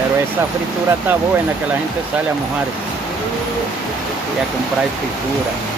Pero esa fritura está buena que la gente sale a mojar y a comprar fritura.